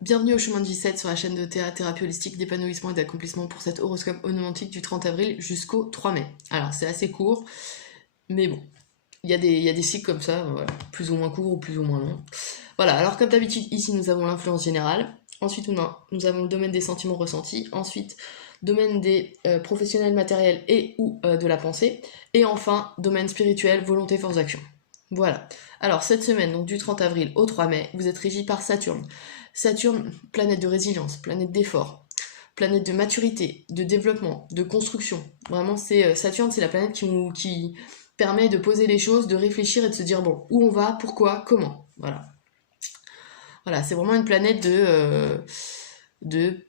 Bienvenue au chemin de vie 7 sur la chaîne de thérapie holistique d'épanouissement et d'accomplissement pour cet horoscope onomantique du 30 avril jusqu'au 3 mai. Alors c'est assez court, mais bon, il y a des cycles comme ça, voilà, plus ou moins courts ou plus ou moins longs. Voilà, alors comme d'habitude, ici nous avons l'influence générale, ensuite nous avons le domaine des sentiments ressentis, ensuite domaine des professionnels matériels et ou de la pensée, et enfin domaine spirituel, volonté, force d'action. Voilà. Alors cette semaine, donc du 30 avril au 3 mai, vous êtes régi par Saturne. Saturne, planète de résilience, planète d'effort, planète de maturité, de développement, de construction. Vraiment, Saturne, c'est la planète qui permet de poser les choses, de réfléchir et de se dire bon, où on va, pourquoi, comment. Voilà. Voilà, c'est vraiment une planète de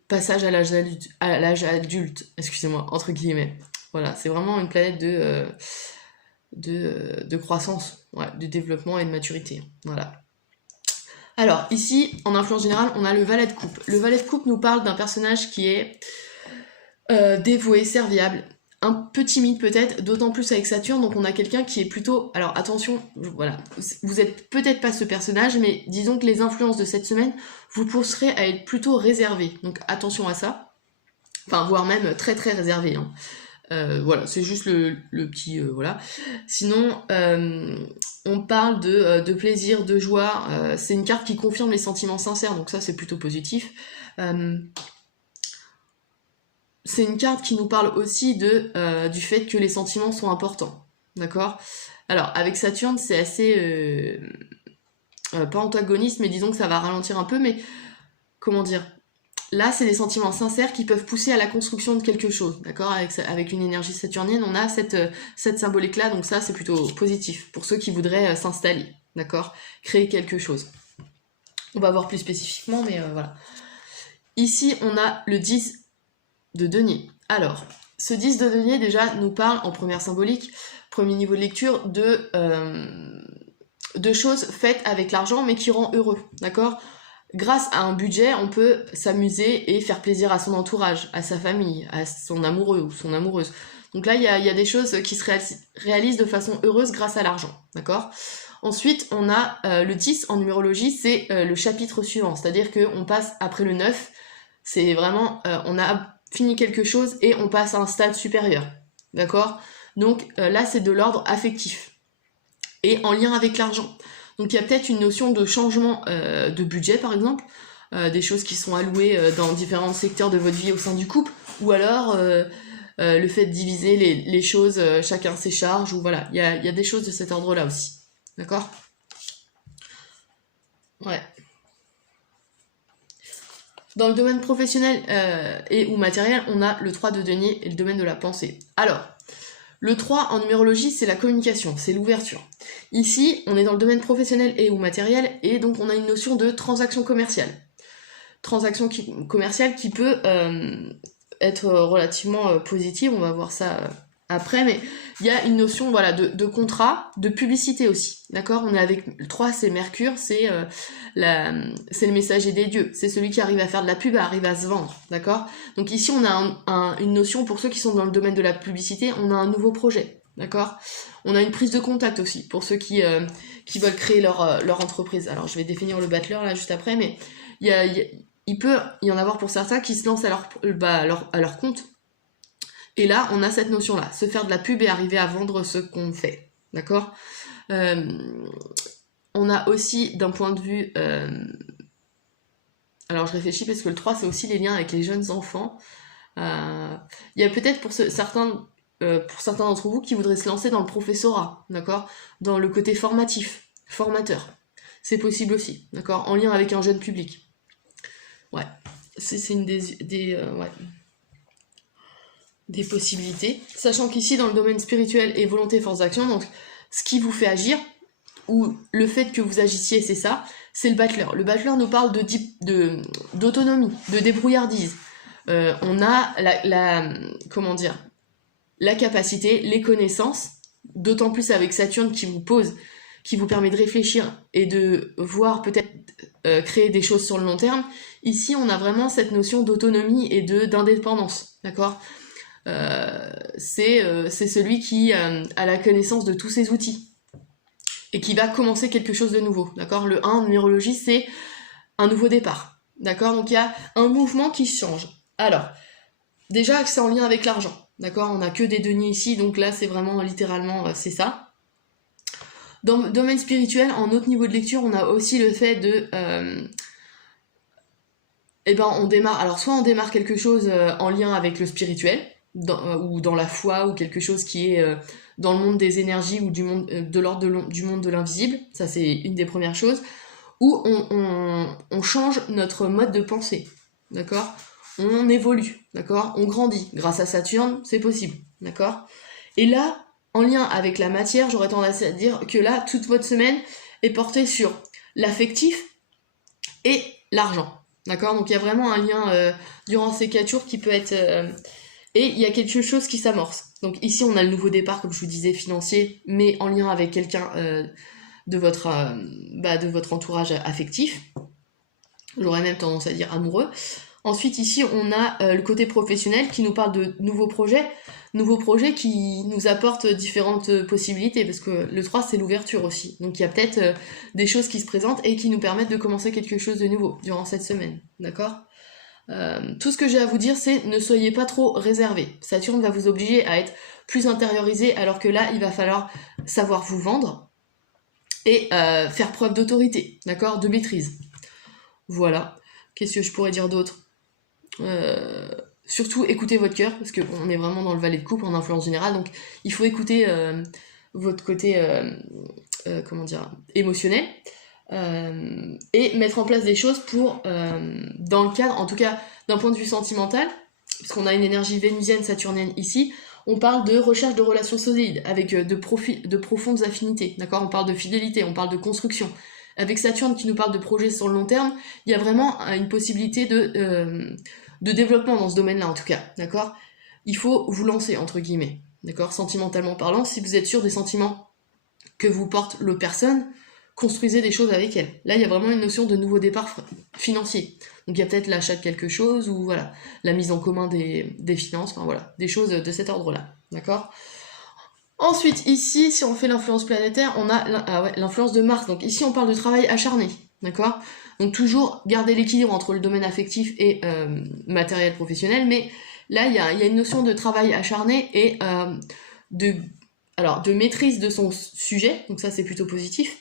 passage à l'âge adulte, excusez-moi, entre guillemets. Voilà, c'est vraiment une planète de croissance, ouais, de développement et de maturité. Voilà. Alors, ici, en influence générale, on a le valet de coupe. Le valet de coupe nous parle d'un personnage qui est dévoué, serviable, un peu timide peut-être, d'autant plus avec Saturne, donc on a quelqu'un qui est plutôt... Alors attention, voilà, vous êtes peut-être pas ce personnage, mais disons que les influences de cette semaine vous pousserez à être plutôt réservé, donc attention à ça, enfin voire même très très réservé, hein. Voilà, c'est juste le petit... voilà. Sinon, on parle de plaisir, de joie, c'est une carte qui confirme les sentiments sincères, donc ça c'est plutôt positif. C'est une carte qui nous parle aussi du fait que les sentiments sont importants, d'accord? Alors, avec Saturne, c'est assez... pas antagoniste, mais disons que ça va ralentir un peu, mais comment dire? Là, c'est des sentiments sincères qui peuvent pousser à la construction de quelque chose, d'accord? Avec une énergie saturnienne, on a cette symbolique-là, donc ça, c'est plutôt positif pour ceux qui voudraient s'installer, d'accord? Créer quelque chose. On va voir plus spécifiquement, mais voilà. Ici, on a le 10 de denier. Alors, ce 10 de denier, déjà, nous parle, en première symbolique, premier niveau de lecture, de choses faites avec l'argent, mais qui rend heureux, d'accord? Grâce à un budget, on peut s'amuser et faire plaisir à son entourage, à sa famille, à son amoureux ou son amoureuse. Donc là, il y a des choses qui se réalisent de façon heureuse grâce à l'argent, d'accord? Ensuite, on a le 10 en numérologie, c'est le chapitre suivant, c'est-à-dire qu'on passe après le 9, c'est vraiment, on a fini quelque chose et on passe à un stade supérieur, d'accord? Donc là, c'est de l'ordre affectif et en lien avec l'argent. Donc il y a peut-être une notion de changement de budget, par exemple, des choses qui sont allouées dans différents secteurs de votre vie au sein du couple, ou alors le fait de diviser les choses, chacun ses charges, ou voilà, il y a des choses de cet ordre-là aussi. D'accord? Ouais. Dans le domaine professionnel et ou matériel, on a le 3 de denier et le domaine de la pensée. Alors, le 3 en numérologie, c'est la communication, c'est l'ouverture. Ici, on est dans le domaine professionnel et ou matériel, et donc on a une notion de transaction commerciale. Transaction commerciale qui peut être relativement positive, on va voir ça après, mais il y a une notion voilà, de contrat, de publicité aussi, d'accord? On est avec le 3, c'est Mercure, c'est le messager des dieux, c'est celui qui arrive à faire de la pub, arrive à se vendre, d'accord? Donc ici, on a une notion, pour ceux qui sont dans le domaine de la publicité, on a un nouveau projet, d'accord? On a une prise de contact aussi, pour ceux qui veulent créer leur entreprise. Alors, je vais définir le battleur là juste après, mais il peut y en avoir pour certains qui se lancent à leur compte. Et là, on a cette notion-là, se faire de la pub et arriver à vendre ce qu'on fait, d'accord? On a aussi, d'un point de vue... alors, je réfléchis parce que le 3, c'est aussi les liens avec les jeunes enfants. Il y a peut-être pour certains d'entre vous qui voudraient se lancer dans le professorat, d'accord? Dans le côté formatif, formateur. C'est possible aussi, d'accord? En lien avec un jeune public. Ouais, c'est une des possibilités. Sachant qu'ici, dans le domaine spirituel et volonté force d'action, donc ce qui vous fait agir, ou le fait que vous agissiez, c'est ça, c'est le battleur. Le battleur nous parle d'autonomie, de débrouillardise. On a comment dire, la capacité, les connaissances, d'autant plus avec Saturne qui vous permet de réfléchir et de voir peut-être créer des choses sur le long terme. Ici, on a vraiment cette notion d'autonomie et d'indépendance, d'accord? C'est celui qui a la connaissance de tous ces outils et qui va commencer quelque chose de nouveau, d'accord? Le 1 en numérologie, c'est un nouveau départ. D'accord? Donc il y a un mouvement qui change. Alors, déjà c'est en lien avec l'argent. D'accord? On n'a que des deniers ici, donc là c'est vraiment littéralement c'est ça. Dans le domaine spirituel, en autre niveau de lecture, on a aussi le fait de... on démarre... Alors soit on démarre quelque chose en lien avec le spirituel, ou dans la foi, ou quelque chose qui est dans le monde des énergies, ou du monde de l'ordre du monde de l'invisible. Ça c'est une des premières choses. Où on change notre mode de pensée. D'accord? On évolue. D'accord? On grandit. Grâce à Saturne, c'est possible. D'accord? Et là... En lien avec la matière, j'aurais tendance à dire que là, toute votre semaine est portée sur l'affectif et l'argent. D'accord? Donc il y a vraiment un lien durant ces 4 jours qui peut être... et il y a quelque chose qui s'amorce. Donc ici, on a le nouveau départ, comme je vous disais, financier, mais en lien avec quelqu'un de votre entourage affectif. J'aurais même tendance à dire amoureux. Ensuite, ici, on a le côté professionnel qui nous parle de nouveaux projets qui nous apportent différentes possibilités, parce que le 3, c'est l'ouverture aussi. Donc, il y a peut-être des choses qui se présentent et qui nous permettent de commencer quelque chose de nouveau durant cette semaine. D'accord ? Tout ce que j'ai à vous dire, c'est ne soyez pas trop réservés. Saturne va vous obliger à être plus intériorisé, alors que là, il va falloir savoir vous vendre et faire preuve d'autorité, d'accord ? De maîtrise. Voilà. Qu'est-ce que je pourrais dire d'autre ? Surtout écoutez votre cœur, parce qu'on est vraiment dans le valet de coupe en influence générale, donc il faut écouter votre côté émotionnel et mettre en place des choses pour dans le cadre, en tout cas d'un point de vue sentimental, parce qu'on a une énergie vénusienne saturnienne ici, on parle de recherche de relations solides avec de profondes affinités, d'accord ? On parle de fidélité, on parle de construction. Avec Saturne qui nous parle de projets sur le long terme, il y a vraiment une possibilité de développement dans ce domaine-là, en tout cas, d'accord ? Il faut vous lancer, entre guillemets, d'accord ? Sentimentalement parlant, si vous êtes sûr des sentiments que vous porte l'autre personne, construisez des choses avec elle. Là, il y a vraiment une notion de nouveau départ financier. Donc il y a peut-être l'achat de quelque chose, ou voilà, la mise en commun des finances, enfin voilà, des choses de cet ordre-là, d'accord ? Ensuite, ici, si on fait l'influence planétaire, on a l'influence de Mars. Donc ici, on parle de travail acharné, d'accord ? Donc toujours garder l'équilibre entre le domaine affectif et matériel professionnel, mais là, il y a une notion de travail acharné et de maîtrise de son sujet, donc ça, c'est plutôt positif,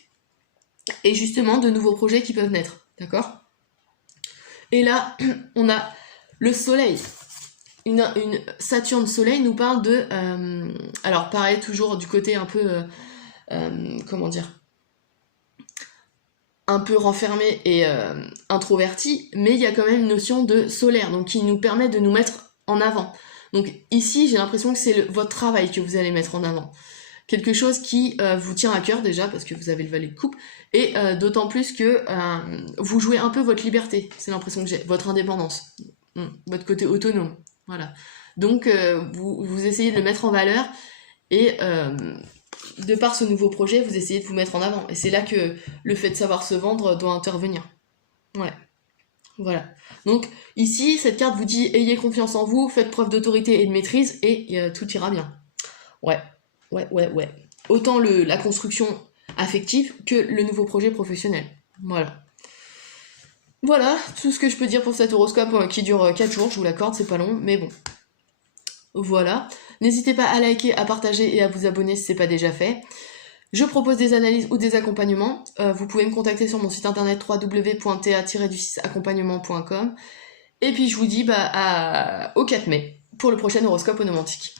et justement, de nouveaux projets qui peuvent naître, d'accord ? Et là, on a le Soleil. Une Saturne-Soleil nous parle de... alors pareil, toujours du côté un peu... un peu renfermé et introverti, mais il y a quand même une notion de solaire, donc qui nous permet de nous mettre en avant. Donc ici, j'ai l'impression que c'est votre travail que vous allez mettre en avant. Quelque chose qui vous tient à cœur déjà, parce que vous avez le valet de coupe, et d'autant plus que vous jouez un peu votre liberté, c'est l'impression que j'ai, votre indépendance, votre côté autonome. Voilà. Donc, vous essayez de le mettre en valeur et de par ce nouveau projet, vous essayez de vous mettre en avant. Et c'est là que le fait de savoir se vendre doit intervenir. Ouais. Voilà. Donc, ici, cette carte vous dit ayez confiance en vous, faites preuve d'autorité et de maîtrise et tout ira bien. Ouais. Autant la construction affective que le nouveau projet professionnel. Voilà. Voilà, tout ce que je peux dire pour cet horoscope qui dure 4 jours, je vous l'accorde, c'est pas long, mais bon. Voilà. N'hésitez pas à liker, à partager et à vous abonner si c'est pas déjà fait. Je propose des analyses ou des accompagnements. Vous pouvez me contacter sur mon site internet www.ta-accompagnement.com. Et puis je vous dis au 4 mai pour le prochain horoscope onomantique.